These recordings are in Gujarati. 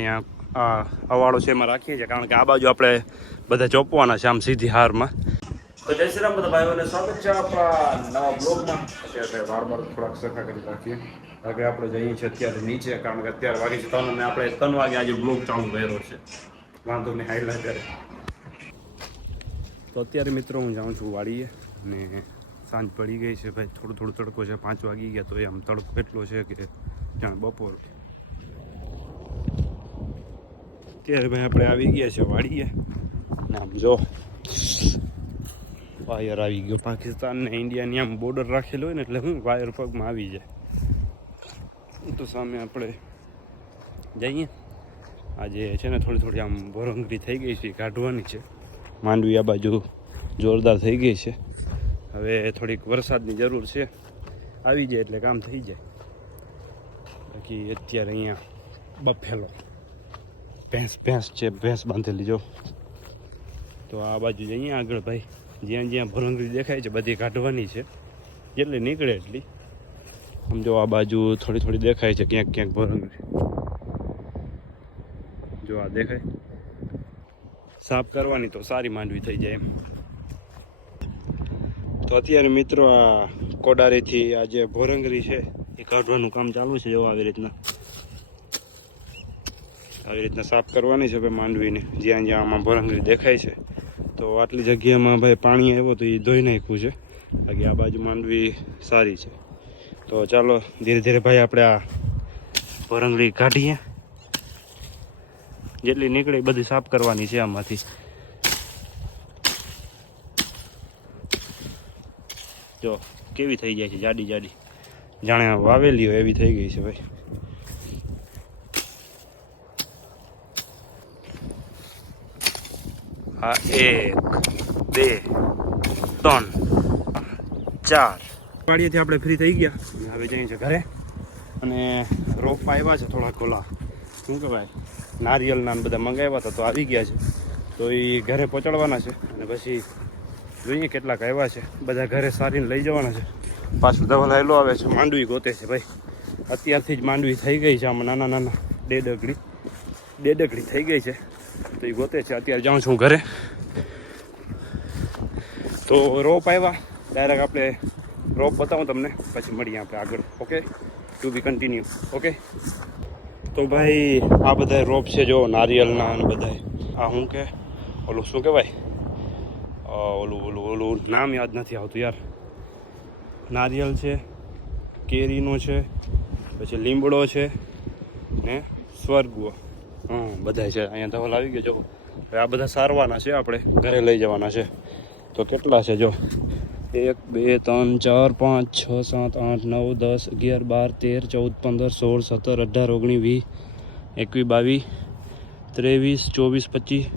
અહીંયા અવાળો છે એમાં રાખીએ છીએ, કારણ કે આ બાજુ આપણે બધા ચોપવાના છે આમ સીધી હારમાં. તો જય શ્રી રામ બધા ભાઈઓને સ્વાગત છે આપણા નવા બ્લોગમાં. અત્યારે વારવાર થોડાક સખા કરી રાખીએ. હવે આપણે જઈએ છીએ અત્યારે નીચે, કારણ કે અત્યારે વાગે છે 3 અને આપણે 3 વાગે આજે બ્લોગ ચાલુ કર્યો છે. વાંધો નહીં, હાઈલાઈટ કરે. તો અત્યારે મિત્રો હું જાઉં છું વાડીએ અને સાંજ પડી ગઈ છે ભાઈ, થોડો તડકો છે. 5 વાગી ગયા તો આમ તડકો એટલો છે કે જાણ બપોર. અત્યારે ભાઈ આપણે આવી ગયા છે વાડીએ ને આમ જો વાયર આવી ગયો. પાકિસ્તાન ને ઇન્ડિયાની આમ બોર્ડર રાખેલો હોય ને એટલે હું વાયર પગમાં આવી જાય. તો સામે આપણે જઈએ. આજે છે ને થોડી આમ ભોરંગરી થઈ ગઈ છે, કાઢવાની છે. માંડવી આ બાજુ જોરદાર થઈ ગઈ છે. હવે થોડીક વરસાદની જરૂર છે, આવી જાય એટલે કામ થઈ જાય. બાકી અત્યારે અહીંયા બફેલો ભેંસ છે, ભેંસ બાંધેલી જો. તો આ બાજુ જઈએ આગળ ભાઈ, જ્યાં ભોરંગરી દેખાય છે બધી કાઢવાની છે, જેટલી નીકળે એટલી. સમજો આ બાજુ થોડી દેખાય છે, ક્યાંક ભોરંગરી જો આ દેખાય. સાફ કરવાની તો સારી માંડવી થઈ જાય એમ. તો અત્યારે મિત્રો આ કોડારીથી આ જે ભોરંગરી છે એ કાઢવાનું કામ ચાલુ છે. જો આવી રીતના સાફ કરવાની છે ભાઈ માંડવીને, જ્યાં આમાં ભોરંગરી દેખાય છે. તો આટલી જગ્યામાં ભાઈ પાણી આવ્યો તો એ ધોઈ નાખ્યું છે. બાકી આ બાજુ માંડવી સારી છે. તો ચાલો ધીરે ભાઈ આપણે આ ભોરંગરી કાઢીએ. જેટલી નીકળે એ બધી સાફ કરવાની છે આમાંથી. જો કેવી થઈ જાય છે, જાડી જાણે વાવેલી હોય એવી થઈ ગઈ છે ભાઈ. હા 1 2 3 4 વાડીએથી આપણે ફ્રી થઈ ગયા. હવે જઈએ છીએ ઘરે અને રોપા આવ્યા છે થોડા ખોલા, શું કહેવાય, નારિયેલના બધા મંગાવ્યા હતા તો આવી ગયા છે. તો એ ઘરે પહોંચાડવાના છે અને પછી જોઈએ કેટલાક આવ્યા છે. બધા ઘરે સારીને લઈ જવાના છે. પાછું ધવલ હેલો આવે છે, માંડવી ગોતે છે ભાઈ. અત્યારથી જ માંડવી થઈ ગઈ છે, આમાં નાના ડેડકડી થઈ ગઈ છે. તો એ ગોતે છે. અત્યારે જાઉં છું ઘરે. તો રોપ આવ્યા, ડાયરેક્ટ આપણે રોપ બતાવું તમને, પછી મળીએ આપણે આગળ. ઓકે, ટુ બી કન્ટિન્યુ. ઓકે. તો ભાઈ આ બધા રોપ છે જો નારિયેલના અને બધા. આ શું કે ઓલું શું કહેવાય, ઓલું નામ યાદ નથી આવતું યાર. નારિયેલ છે, કેરીનો છે, પછી લીમડો છે ને સ્વર્ગવો, બધા છે. અહીંયા ધવલ આવી ગયો જો. હવે આ બધા સારવાના છે, આપણે ઘરે લઈ જવાના છે. તો કેટલા છે જો, 1 2 3 4 5 6 7 8 9 10 11 12 13 14 15 16 17 18 19 20 21 22 23 24 25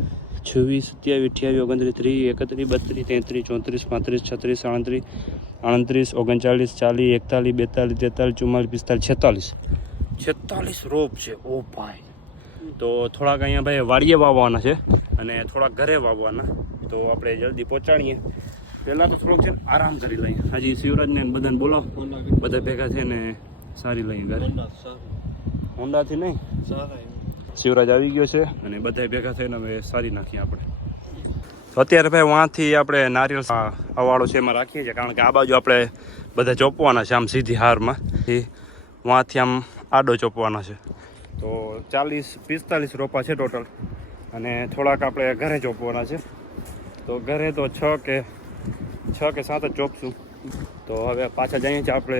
26 27 28 29 30 31 32 33 34 35 36 37 38 39 40 41 42 43 રોપ છે. ઓ ભાઈ. તો થોડાક અહીંયા ભાઈ વાડીએ વાવવાના છે અને થોડાક ઘરે વાવવાના. તો આપણે જલ્દી પહોંચાડીએ. પહેલાં તો થોડોક છે ને આરામ કરી લઈએ. હજી શિવરાજને બધાને બોલાવો, બધા ભેગા થઈને સારી લઈએ ઘરે. હોન્ડાથી નહીં, શિવરાજ આવી ગયો છે અને બધા ભેગા થઈને હવે સારી નાખીએ આપણે. તો અત્યારે ભાઈ વાંથી આપણે નારિયેળ અવાળો છે એમાં રાખીએ છીએ, કારણ કે આ બાજુ આપણે બધા ચોપવાના છે આમ સીધી હારમાં. વાંથી આમ આડો ચોપવાના છે. તો 40-45 રોપા છે ટોટલ અને થોડાક આપણે ઘરે ચોપવાના છે. તો ઘરે તો 6 કે 7 જ ચોપશું. તો હવે પાછા જઈએ છીએ આપણે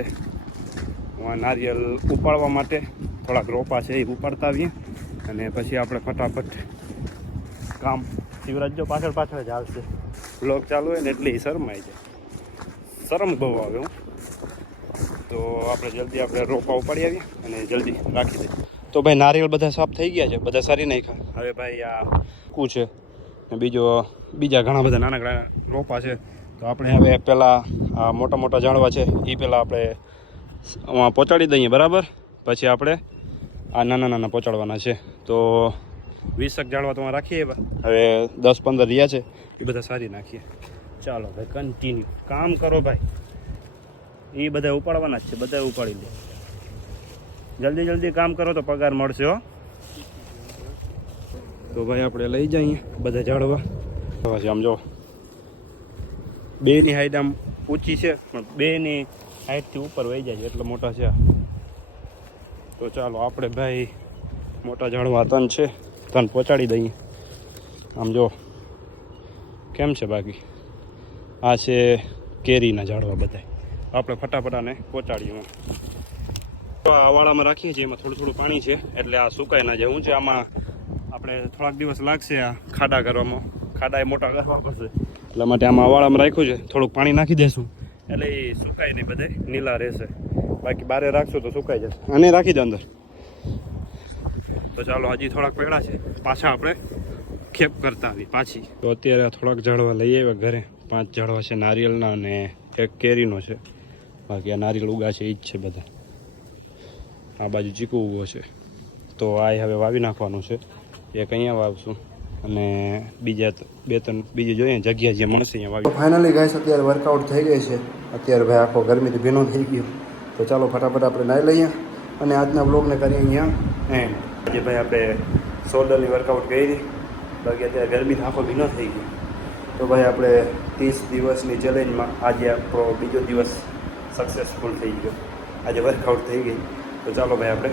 નારિયેલ ઉપાડવા માટે. થોડાક રોપા છે એ ઉપાડતા આવીએ અને પછી આપણે ફટાફટ કામ. શિવરાજ જો પાછળ જ આવશે. બ્લોગ ચાલુ હોય ને એટલે શરમાઈ જાય, શરમ બહુ આવે. તો આપણે જલ્દી આપણે રોપા ઉપાડી આવીએ અને જલ્દી રાખી દઈએ. તો ભાઈ નારિયેળ બધા સાફ થઈ ગયા છે, બધા સારી નાખ્યા. હવે ભાઈ આ કું છે ને બીજા ઘણા બધા નાના રોપા છે. તો આપણે હવે પહેલાં આ મોટા ઝાડવા છે એ પહેલાં આપણે પહોંચાડી દઈએ, બરાબર. પછી આપણે આ નાના પહોંચાડવાના છે. તો 20 ઝાડવા તો રાખીએ. હવે 10-15 રહ્યા છે એ બધા સારી નાખીએ. ચાલો ભાઈ કન્ટિન્યુ કામ કરો ભાઈ. એ બધા ઉપાડવાના જ છે, બધા ઉપાડી લે. જલ્દી કામ કરો તો પગાર મળશે હો. તો ભાઈ આપણે લઈ જઈએ બધા ઝાડવા. પછી આમ જો બેની હાઈટ આમ ઊંચી છે પણ બેની હાઈટથી ઉપર વહી જાય છે એટલે મોટા છે. તો ચાલો આપણે ભાઈ મોટા ઝાડવા તન છે તન પહોંચાડી દઈએ. આમ જો કેમ છે. બાકી આ છે કેરીના ઝાડવા બધા. આપણે ફટાફટાને પહોંચાડીએ. તો આ વાળામાં રાખીએ છીએ, એમાં થોડું થોડું પાણી છે એટલે આ સુકાઈ ના જાય. હું છે આમાં આપણે થોડાક દિવસ લાગશે આ ખાડા કરવામાં. ખાડા એ મોટા કરવા પડશે એટલા માટે આમાં વાળામાં રાખ્યું છે. થોડુંક પાણી નાખી દઈશું એટલે એ સુકાય નહીં, બધે નીલા રહેશે. બાકી બારે રાખશું તો સુકાઈ જશે. અને રાખી દે અંદર. તો ચાલો હજી થોડાક પડ્યા છે, પાછા આપણે ખેપ કરતા આવી પાછી. તો અત્યારે થોડાક ઝાડવા લઈ આવ્યા ઘરે. 5 ઝાડવા છે નારિયેળના અને એક કેરીનો છે. બાકી આ નારિયેળ ઉગા છે એ જ છે બધા. આ બાજુ ચીકુ ઉગો છે તો આ હવે વાવી નાખવાનું છે. એક અહીંયા વાવશું અને બીજા 2-3 બીજી જોઈએ જગ્યા જે મળશે અહીંયા વાવી. ફાઇનલી ગાઈસ અત્યારે વર્કઆઉટ થઈ ગઈ છે. અત્યારે ભાઈ આખો ગરમીથી ભીનો થઈ ગયો. તો ચાલો ફટાફટ આપણે નાહી લઈએ અને આજના બ્લોગને કરીએ અહીંયા એન્ડ. આજે ભાઈ આપણે શોલ્ડરની વર્કઆઉટ કરી. બાકી અત્યારે ગરમીથી આખો ભીનો થઈ ગયો. તો ભાઈ આપણે 30 દિવસની ચેલેન્જમાં આજે આપણો બીજો દિવસ સક્સેસફુલ થઈ ગયો. આજે વર્કઆઉટ થઈ ગઈ. તો ચાલો ભાઈ આપણે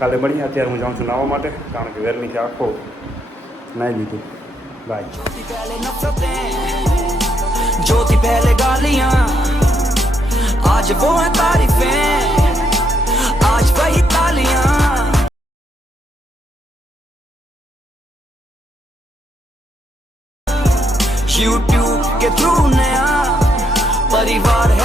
કાલે મળીએ. અત્યારે હું જાઉં છું નાહવા માટે, કારણ કે ગરમીથી આખો નાહી લીધું. બાય. जो थी पहले गालियां आज वो है तारीफें, आज वही तालियां. YouTube के थ्रू नया परिवार है.